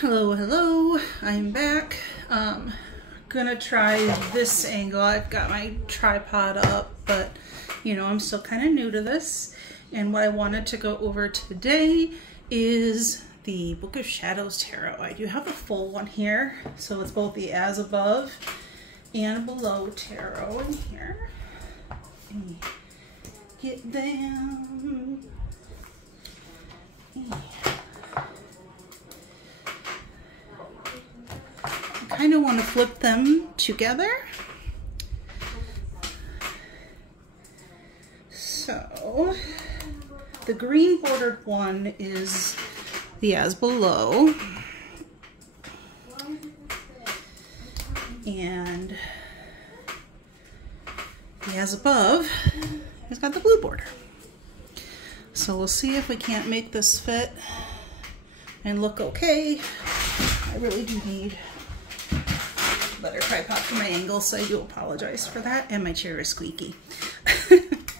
Hello, hello, I'm back. Gonna try this angle. I've got my tripod up, but you know, I'm still kind of new to this. And what I wanted to go over today is the Book of Shadows Tarot. I do have the full one here. So it's both the As Above and Below Tarot in here. Let me get them. Yeah. I kind of want to flip them together. So the green bordered one is the As Below, and the As Above has got the blue border. So we'll see if we can't make this fit and look okay. I really do need a better tripod for my angle, so I do apologize for that. And my chair is squeaky.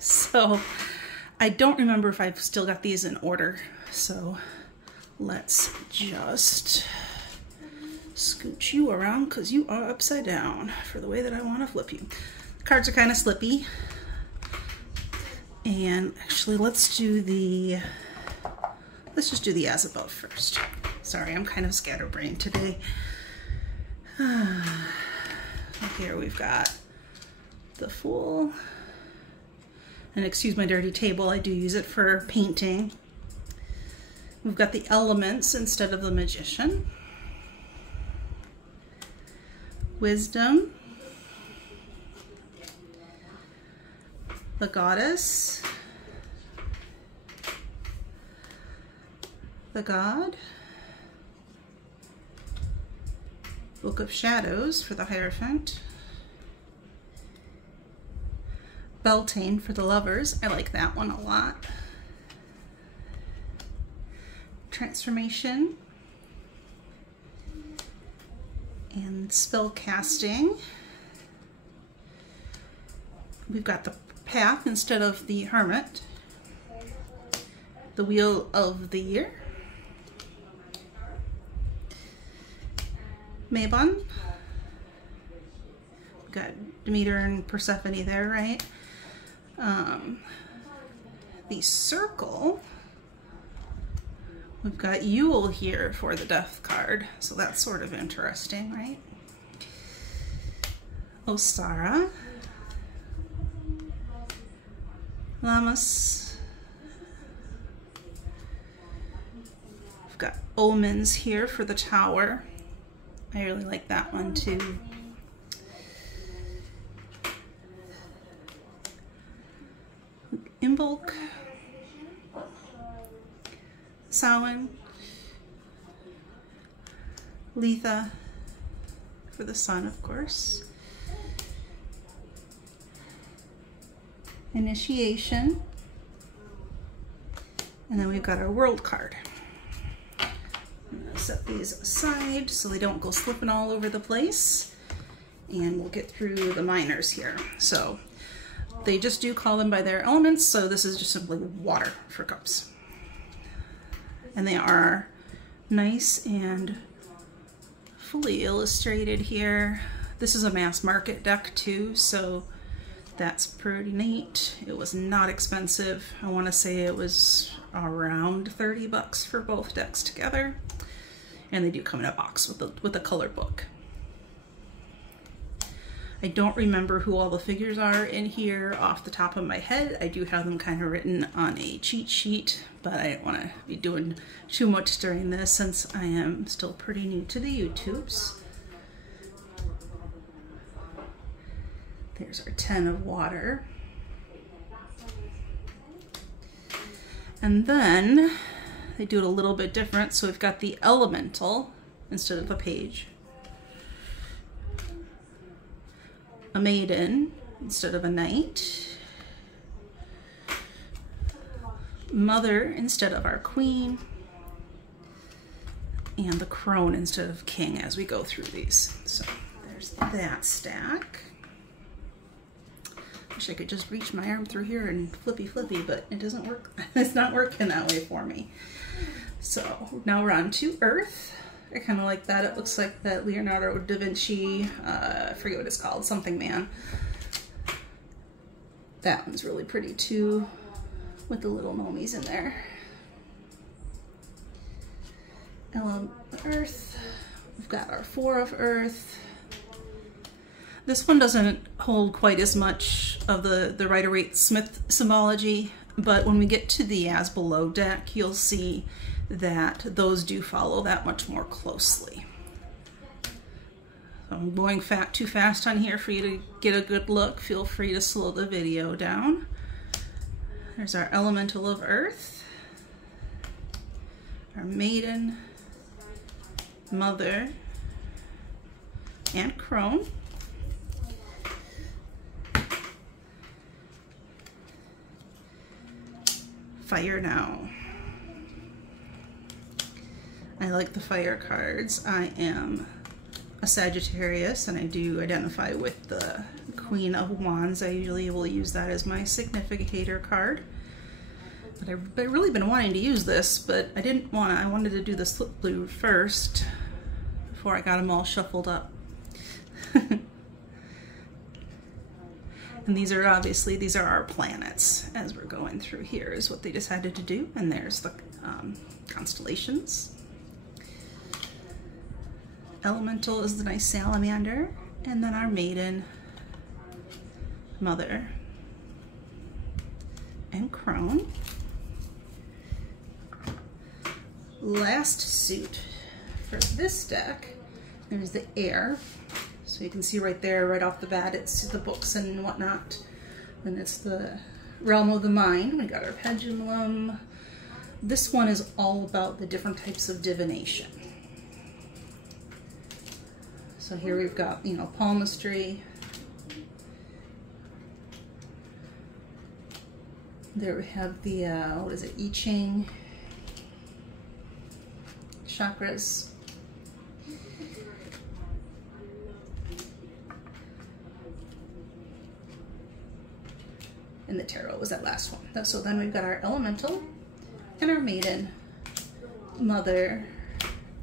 So I don't remember if I've still got these in order. So let's just scooch you around because you are upside down for the way that I want to flip you. The cards are kind of slippy. And actually let's just do the As Above first. Sorry, I'm kind of scatterbrained today. Here we've got the Fool. And excuse my dirty table, I do use it for painting. We've got the Elements instead of the Magician. Wisdom. The Goddess. The God. Book of Shadows for the Hierophant. Beltane for the Lovers. I like that one a lot. Transformation. And Spell Casting. We've got the Path instead of the Hermit. The Wheel of the Year. Mabon. We've got Demeter and Persephone there, right? The Circle. We've got Yule here for the Death card, so that's sort of interesting, right? Ostara. Lammas. We've got Omens here for the Tower. I really like that one too. Imbolc. Samhain. Letha for the Sun, of course. Initiation. And then we've got our World card. I'm gonna set these aside so they don't go slipping all over the place. And we'll get through the minors here. So they just do call them by their elements, so this is just simply water for cups. And they are nice and fully illustrated here. This is a mass market deck too, so that's pretty neat. It was not expensive. I want to say it was around 30 bucks for both decks together. And they do come in a box with a color book. I don't remember who all the figures are in here off the top of my head. I do have them kind of written on a cheat sheet, but I don't want to be doing too much during this since I am still pretty new to the YouTubes. There's our 10 of water. And then they do it a little bit different. So we've got the Elemental instead of a page. A Maiden instead of a Knight. Mother instead of our Queen. And the Crone instead of King as we go through these. So there's that stack. Wish I could just reach my arm through here and flippy, but it doesn't work. It's not working that way for me. So now we're on to Earth. I kind of like that. It looks like that Leonardo da Vinci, I forget what it's called, something man. That one's really pretty too, with the little gnomies in there. Element of Earth. We've got our 4 of Earth. This one doesn't hold quite as much of the Rider-Waite-Smith symbology, but when we get to the As Below deck, you'll see that those do follow that much more closely. So I'm going too fast on here for you to get a good look. Feel free to slow the video down. There's our Elemental of Earth, our Maiden, Mother, and Crone. Fire now. I like the fire cards. I am a Sagittarius and I do identify with the Queen of Wands. I usually will use that as my significator card. But I've really been wanting to use this, but I didn't want to. I wanted to do the slip blue first before I got them all shuffled up. And these are obviously, these are our planets as we're going through here is what they decided to do. And there's the constellations. Elemental is the nice salamander. And then our Maiden, Mother, and Crone. Last suit for this deck, there's the Air. So you can see right there, right off the bat, it's the books and whatnot. And it's the Realm of the Mind. We got our Pendulum. This one is all about the different types of divination. So here we've got, you know, palmistry. There we have the, what is it, I Ching. Chakras. And the tarot was that last one. So then we've got our Elemental and our Maiden, Mother,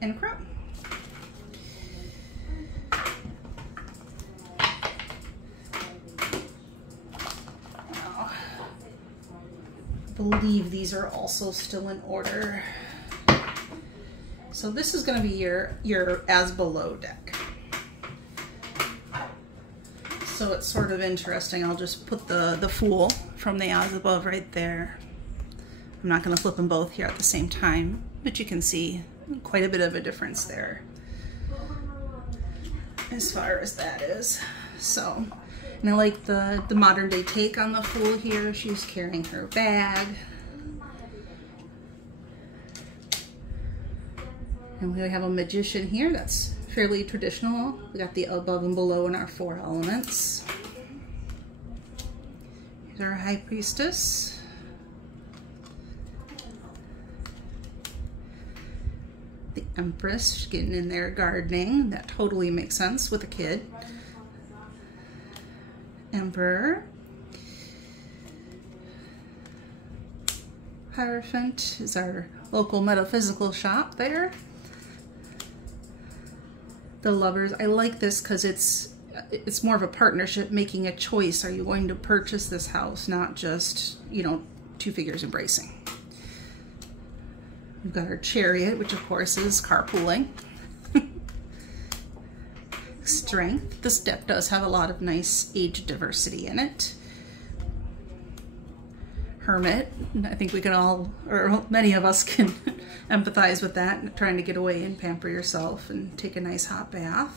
and Crone. Now, I believe these are also still in order. So this is going to be your As Below deck. So it's sort of interesting. I'll just put the Fool from the As Above right there. I'm not going to flip them both here at the same time, but you can see quite a bit of a difference there as far as that is. So, and I like the modern day take on the Fool here. She's carrying her bag. And we have a Magician here. That's fairly traditional. We got the above and below in our 4 elements. Here's our High Priestess. The Empress, she's getting in there gardening. That totally makes sense with a kid. Emperor. Hierophant is our local metaphysical shop there. The Lovers, I like this because it's more of a partnership, making a choice. Are you going to purchase this house, not just, you know, 2 figures embracing? We've got our Chariot, which of course is carpooling. Strength. This deck does have a lot of nice age diversity in it. Hermit. I think we can all, or many of us can empathize with that, trying to get away and pamper yourself and take a nice hot bath.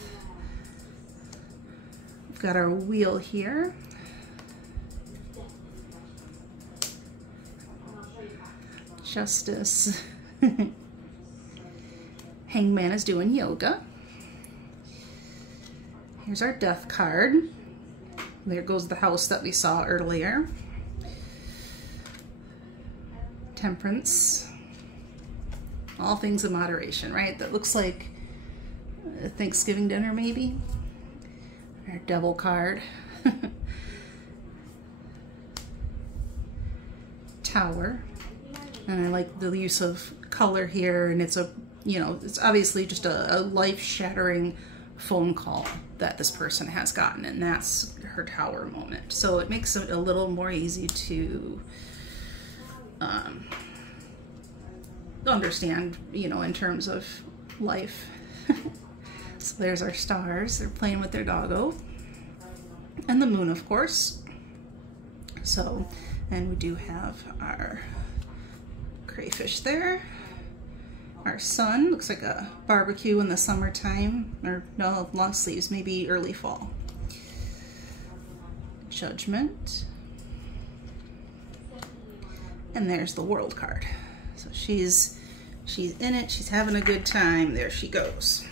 We've got our Wheel here. Justice. Hangman is doing yoga. Here's our Death card. There goes the house that we saw earlier. Temperance. All things in moderation, right? That looks like a Thanksgiving dinner, maybe. Our Devil card. Tower. And I like the use of color here, and it's a you know, it's obviously just a life-shattering phone call that this person has gotten, and that's her tower moment. So it makes it a little more easy to understand, you know, in terms of life. So there's our stars. They're playing with their doggo. And the moon, of course. So, and we do have our crayfish there. Our sun looks like a barbecue in the summertime, or no, long sleeves, maybe early fall. Judgment. And there's the world card. So she's in it, she's having a good time. There she goes.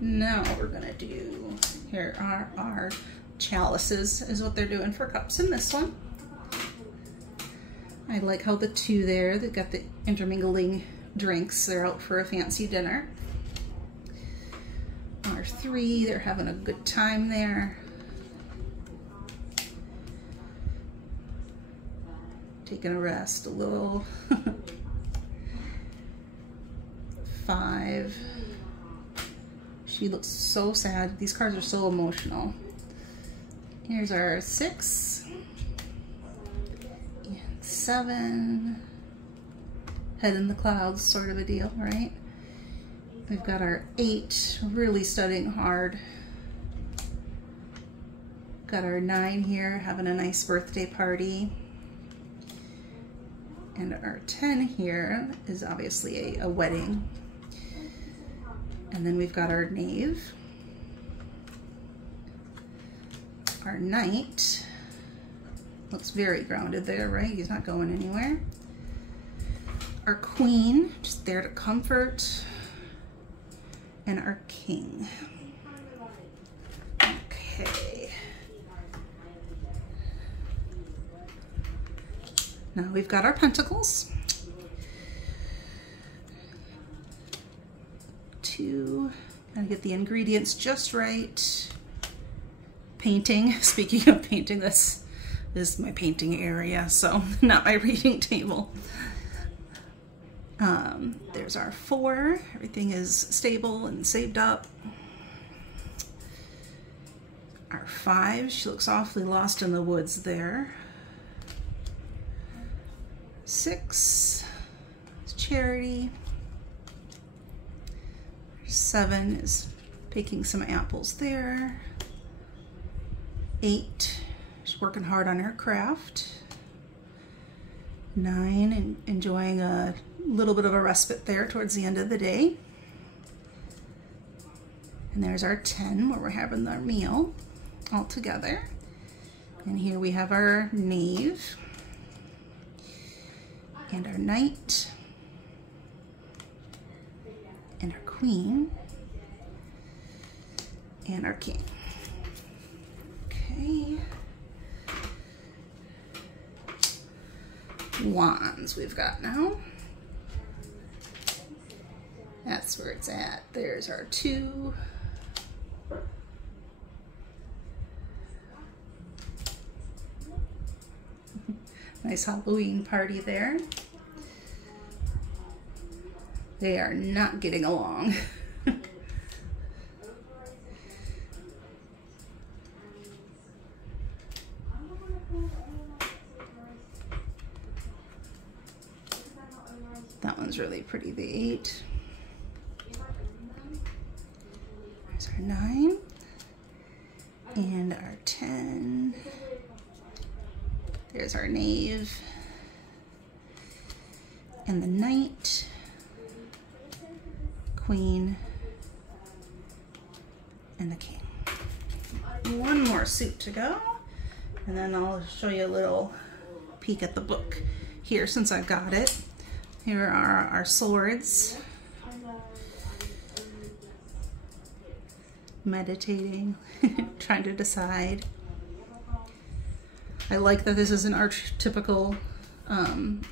Now we're gonna do, here are our chalices, is what they're doing for cups in this one. I like how the two there, they've got the intermingling drinks. They're out for a fancy dinner. Our three, they're having a good time there. Taking a rest a little. 5. She looks so sad. These cards are so emotional. Here's our 6. And 7. Head in the clouds sort of a deal, right? We've got our 8, really studying hard. Got our 9 here, having a nice birthday party. And our 10 here is obviously a wedding. And then we've got our knave. Our knight looks very grounded there, right? He's not going anywhere. Our queen, just there to comfort. And our king. Okay. Now we've got our pentacles. 2, gotta get the ingredients just right. Painting, speaking of painting, this is my painting area, so not my reading table. There's our 4, everything is stable and saved up. Our 5, she looks awfully lost in the woods there. 6 is Charity. 7 is picking some apples there. 8, she's working hard on her craft. 9, and enjoying a little bit of a respite there towards the end of the day. And there's our 10, where we're having our meal all together. And here we have our knave. And our knight. And our queen. And our king. Okay. Wands we've got now. That's where it's at. There's our 2. Nice Halloween party there. They are not getting along. That one's really pretty, the 8. There's our 9. And our 10. There's our knave. And the knight. Queen. And the king. One more suit to go. And then I'll show you a little peek at the book here since I've got it. Here are our swords. Meditating, trying to decide. I like that this is an archetypical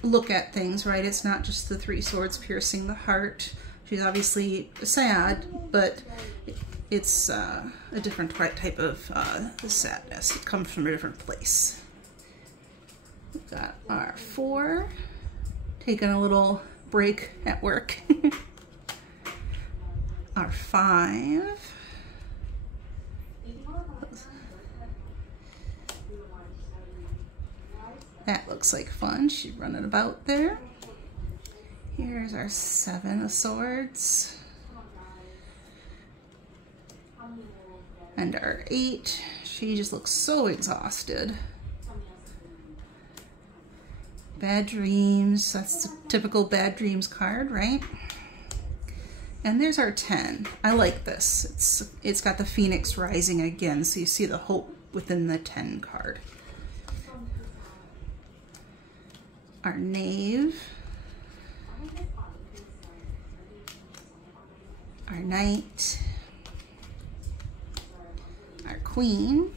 look at things, right? It's not just the 3 swords piercing the heart. She's obviously sad, but it's a different type of sadness. It comes from a different place. We've got our 4. taking a little break at work. Our 5. That looks like fun. She's running about there. Here's our 7 of Swords. And our 8. She just looks so exhausted. Bad Dreams. That's the typical Bad Dreams card, right? And there's our 10. I like this. It's got the Phoenix rising again, so you see the hope within the 10 card. Our Knave. Our Knight. Our Queen.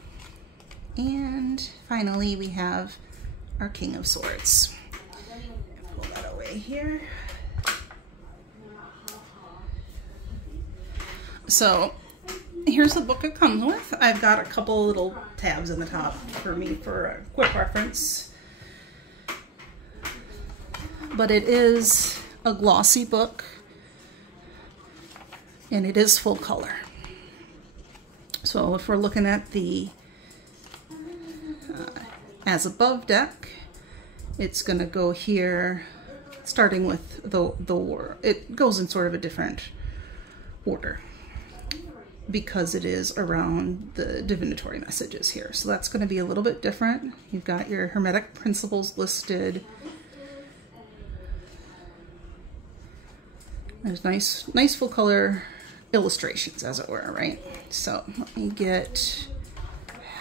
And finally we have our King of Swords. Pull that away here. So here's the book it comes with. I've got a couple little tabs in the top for me for a quick reference. But it is a glossy book and it is full color. So if we're looking at the As Above deck, it's going to go here starting with the war. It goes in sort of a different order because it is around the divinatory messages here. So that's going to be a little bit different. You've got your Hermetic principles listed. There's nice full color illustrations, as it were, right? So let me get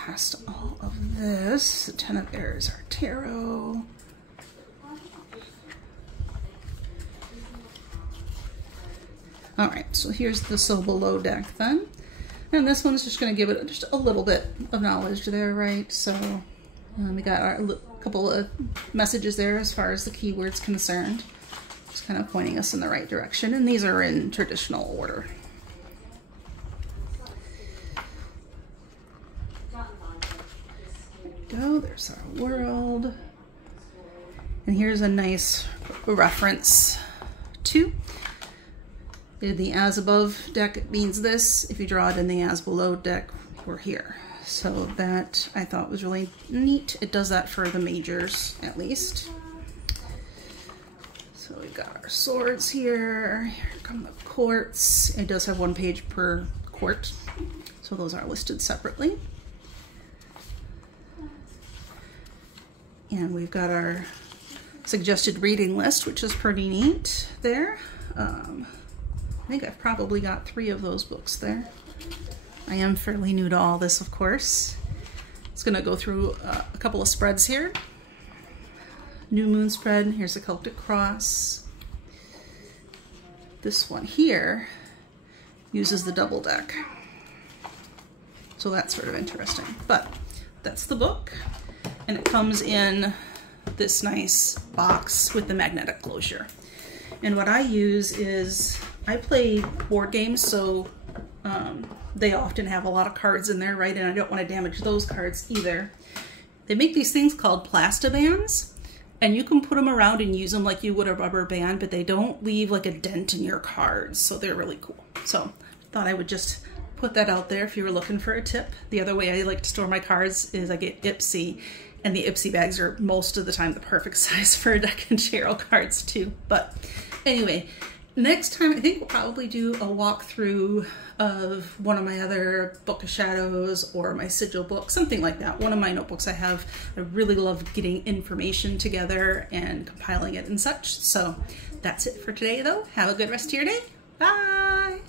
past all of this. The 10 of Airs, our tarot. All right, so here's the So Below deck then. And this one's just gonna give it just a little bit of knowledge there, right? So we got our couple of messages there as far as the keyword's concerned. Just kind of pointing us in the right direction. And these are in traditional order. There we go, there's our world. And here's a nice reference to the As Above deck. It means this. If you draw it in the As Below deck, we're here. So that I thought was really neat. It does that for the majors, at least. So we've got our swords here. Here come the courts. It does have 1 page per court. So those are listed separately. And we've got our suggested reading list, which is pretty neat there. I think I've probably got 3 of those books there. I am fairly new to all this, of course. It's going to go through a couple of spreads here. New Moon spread. Here's the Celtic Cross. This one here uses the double deck. So that's sort of interesting. But that's the book. And it comes in this nice box with the magnetic closure. And what I use is, I play board games, so they often have a lot of cards in there, right? And I don't want to damage those cards either. They make these things called plastibands, and you can put them around and use them like you would a rubber band, but they don't leave like a dent in your cards, so they're really cool. So I thought I would just put that out there if you were looking for a tip. The other way I like to store my cards is I get Ipsy, and the Ipsy bags are most of the time the perfect size for a deck and tarot cards too. But anyway, next time I think we'll probably do a walkthrough of one of my other Book of Shadows or my Sigil book, something like that. One of my notebooks I have. I really love getting information together and compiling it and such. So that's it for today though. Have a good rest of your day. Bye!